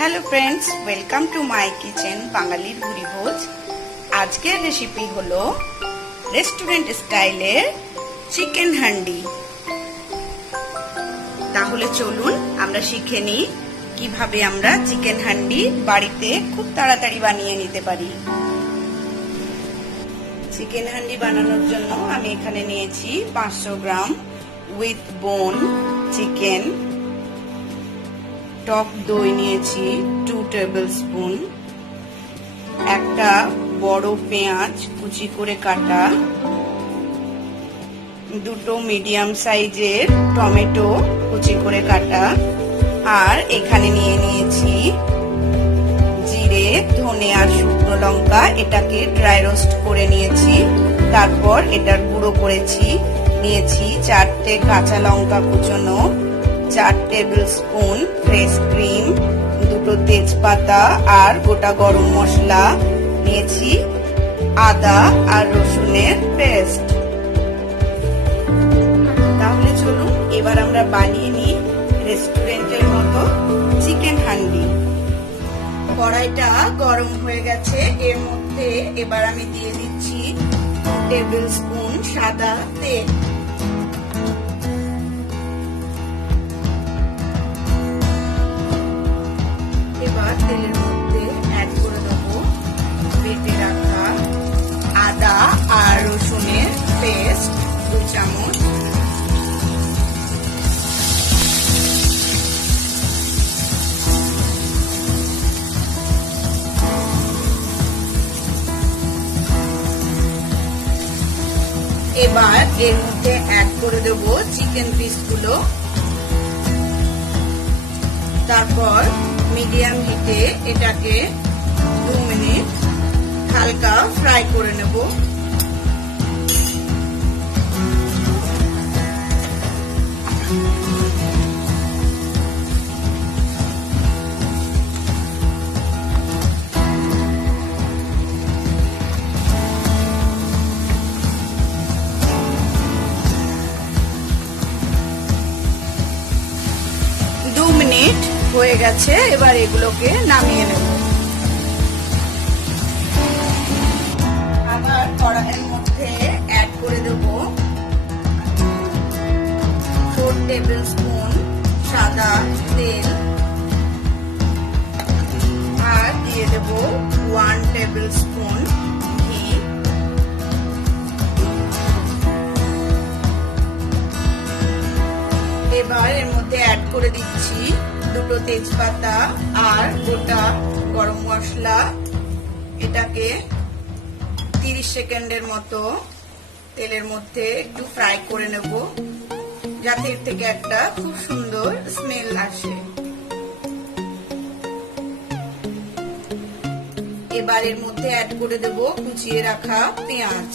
Hello friends, welcome to my kitchen बांगालिर भुरी भोज। आजकेर रेसिपि हलो रेस्टुरेंट स्टाइलेर चिकेन हांडी। ताहले चलुन आमरा शिखे निই কিভাবে আমরা চিকেন হান্ডি বাড়িতে খুব তাড়াতাড়ি বানিয়ে নিতে পারি। চিকেন হান্ডি বানানোর জন্য আমি এখানে নিয়েছি 500 গ্রাম উইথ বোন চিকেন, টক দই নিয়েছি 2 টেবিল স্পুন, একটা বড় পেঁয়াজ কুচি করে কাটা, দুটো মিডিয়াম সাইজের টমেটো কুচি করে কাটা, আর এখানে নিয়ে নিয়েছি জিরে, ধনে আর শুকনো লঙ্কা। এটাকে ড্রাই রোস্ট করে নিয়েছি, তারপর এটার গুঁড়ো করেছি। নিয়েছি 4টে কাঁচা লঙ্কা কুচনো, 4 টেবিল স্পুন ফ্রেশ ক্রিম, দুটো তেজপাতা আর গোটা গরম মশলা, নিয়েছি আদা আর রসুনের পেস্ট। তাহলে চলুন এবার আমরা বানিয়ে নিই রেস্টুরেন্টের মতো চিকেন হান্ডি। কড়াইটা গরম হয়ে গেছে, এর মধ্যে এবার আমি দিয়ে দিচ্ছি 2 টেবিল স্পুন সাদা তেল। এবার তেলের মধ্যে অ্যাড করে দেবো বেটে রাখা আদা আর রসুনের পেস্ট 2 চামচ, এবার এর মধ্যে অ্যাড করে দেব চিকেন পিসগুলো। তারপর মিডিয়াম হিটে এটাকে 2 মিনিট হালকা ফ্রাই করে নেব। হয়ে গেছে, এবার এগুলোকে নামিয়ে নেব। আবার কড়াইয়ের মধ্যে অ্যাড করে দেব 4 টেবিল স্পুন সাদা তেল, আর দিয়ে দেব 1 টেবিল স্পুন ঘি। এবার এর মধ্যে অ্যাড করে দিচ্ছি দুটো তেজপাতা আর গোটা গরম মশলা। এটাকে 30 সেকেন্ডের মতো তেলের মধ্যে একটু ফ্রাই করে নেব, যাতে এর থেকে একটা খুব সুন্দর স্মেল আসে। এবার এর মধ্যে অ্যাড করে দেব কুচিয়ে রাখা পেঁয়াজ।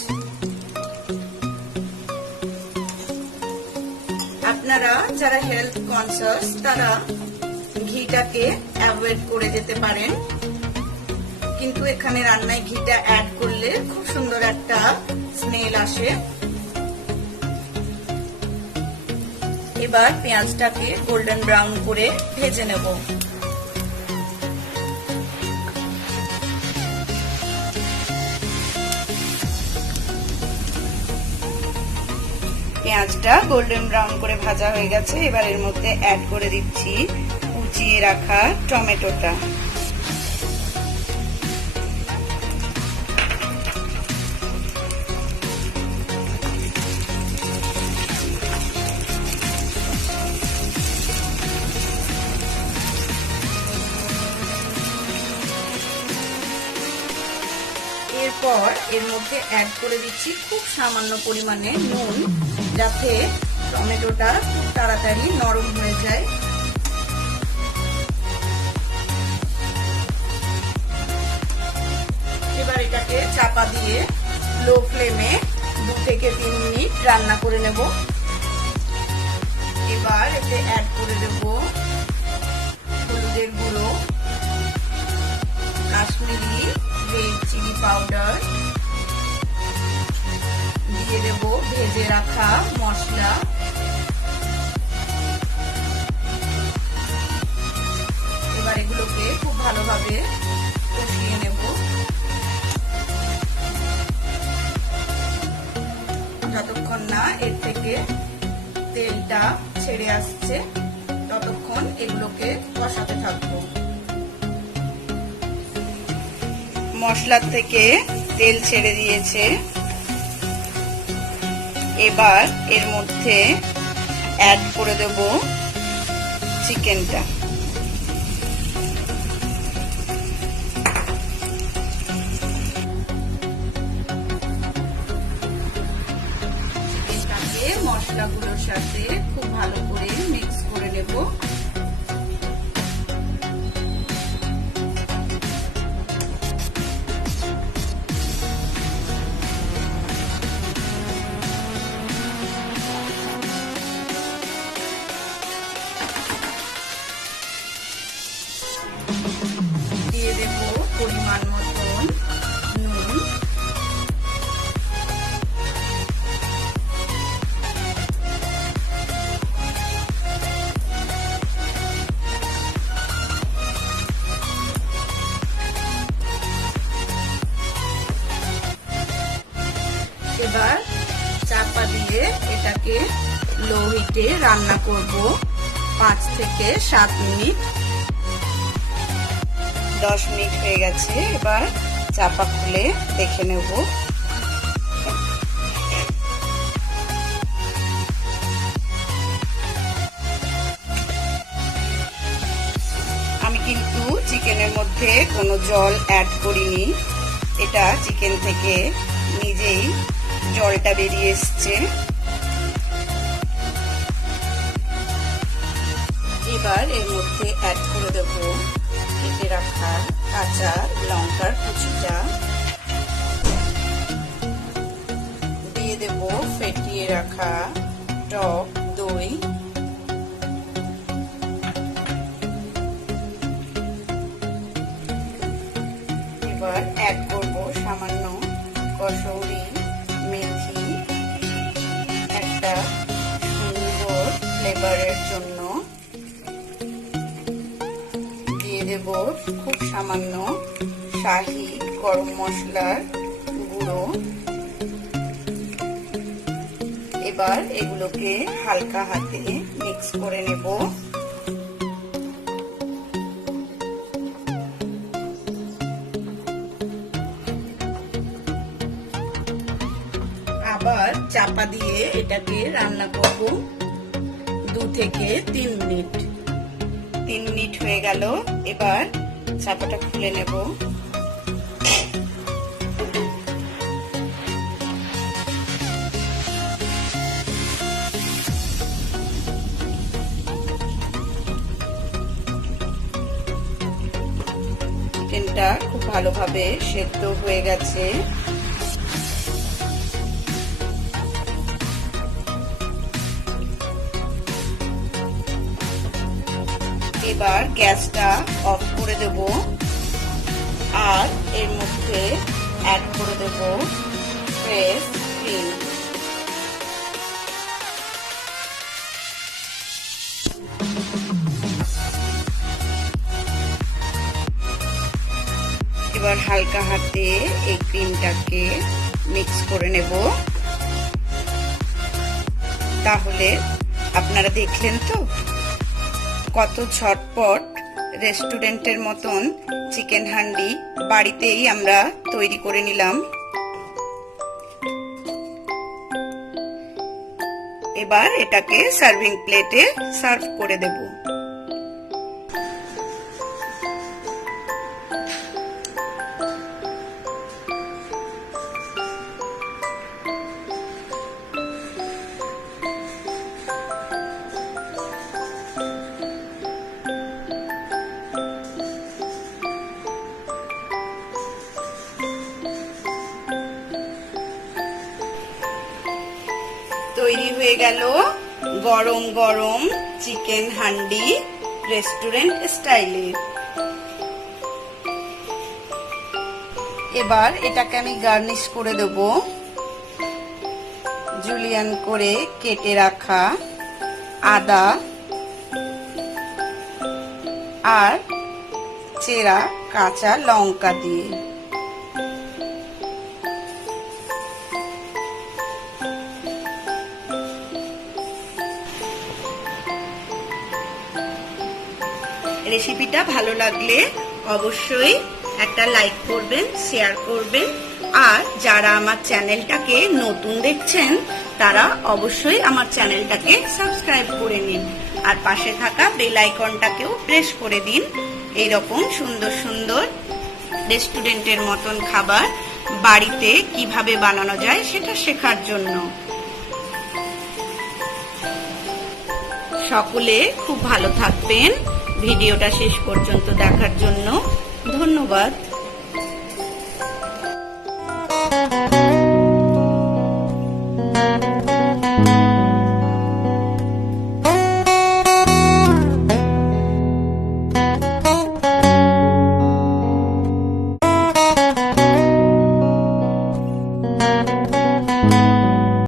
আপনারা যারা হেলথ কনসাস তারা ঘিটাকে অ্যাভয়েড করে যেতে পারেন, কিন্তু এখানে রান্নায় ঘিটা অ্যাড করলে খুব সুন্দর একটা স্মেল আসে। এবার পেঁয়াজটাকে গোল্ডেন ব্রাউন করে ভেজে নেব। পেঁয়াজটা গোল্ডেন ব্রাউন করে ভাজা হয়ে গেছে, এবার এর মধ্যে অ্যাড করে দিচ্ছি কুচিয়ে রাখা টমেটোটা। এরপর এর মধ্যে অ্যাড করে দিচ্ছি খুব সামান্য পরিমাণে নুন, যাতে টমেটোটা খুব তাড়াতাড়ি নরম হয়ে যায়। এবার এটাকে চাপা দিয়ে লো ফ্লেমে 2 থেকে 3 মিনিট রান্না করে নেব। এবার এতে অ্যাড করে দেব হলুদের গুঁড়ো, কাশ্মীরি রেড চিলি পাউডার, দিয়ে দেব ভেজে রাখা মশলা। এবার এগুলোকে ভালোভাবে কষিয়ে নেব। যতক্ষণ না এর থেকে তেলটা ছেড়ে আসছে ততক্ষণ এগুলোকে কষাতে থাকবো। মশলার থেকে তেল ছেড়ে দিয়েছে, এবার এর মধ্যে অ্যাড করে দেব চিকেনটা। চিকেনটাকে মশলাগুলোর সাথে খুব ভালো করে মিক্স করে নেব। দিয়ে দেব পরিমাণ মতন নুন, এবার চাপা দিয়ে এটাকে লো হিটে রান্না করব 5 থেকে 7 মিনিট। 10 মিনিট হয়ে গেছে, এবার চাপা খুলে দেখে নেব। আমি কিন্তু চিকেনের মধ্যে কোনো জল অ্যাড করিনি, এটা চিকেন থেকে নিজেই জলটা বেরিয়ে এসছে। এবার এর মধ্যে অ্যাড করে দেব কেটে রাখা কাঁচা লঙ্কার কুচিটা, দিয়ে দেব ফেটিয়ে রাখা টক দই, এবার অ্যাড করব সামান্য কসৌরি মেথি, একটা সুন্দর ফ্লেভারের জন্য দিয়ে দেব খুব সামান্য শাহি গরম মশলার গুঁড়ো। এবার এগুলোকে হালকা হাতে মিক্স করে নেব। আবার চাপা দিয়ে এটাকে রান্না করব 2 থেকে 3 মিনিট। 3 মিনিট হয়ে গেল, এবার চাপাটা খুলে নেব। চিকেনটা খুব ভালোভাবে সেদ্ধ হয়ে গেছে। এবার গ্যাসটা অফ করে দেব আর এর মধ্যে অ্যাড করে দেব ফ্রেশ ক্রিম। এবার হালকা হাতে এই ক্রিমটাকে মিক্স করে নেব। তাহলে আপনারা দেখলেন তো কত ঝটপট রেস্টুরেন্টের মতন চিকেন হান্ডি বাড়িতেই আমরা তৈরি করে নিলাম। এবার এটাকে সার্ভিং প্লেটে সার্ভ করে দেব। তৈরি হয়ে গেল গরম গরম চিকেন হান্ডি রেস্টুরেন্ট স্টাইলে। এবার এটাকে আমি গার্নিশ করে দেব জুলিয়ান করে কেটে রাখা আদা আর চেরা কাঁচা লঙ্কা দিয়ে। রেসিপিটা ভালো লাগলে অবশ্যই একটা লাইক করবেন, শেয়ার করবেন, আর যারা আমার চ্যানেলটাকে নতুন দেখছেন তারা অবশ্যই আমার চ্যানেলটাকে সাবস্ক্রাইব করে নিন, আর পাশে থাকা বেল আইকনটাকেও প্রেস করে দিন এইরকম সুন্দর সুন্দর রেস্টুরেন্টের মতন খাবার বাড়িতে কিভাবে বানানো যায় সেটা শেখার জন্য। সকলে খুব ভালো থাকবেন। ভিডিওটা শেষ পর্যন্ত দেখার জন্য ধন্যবাদ।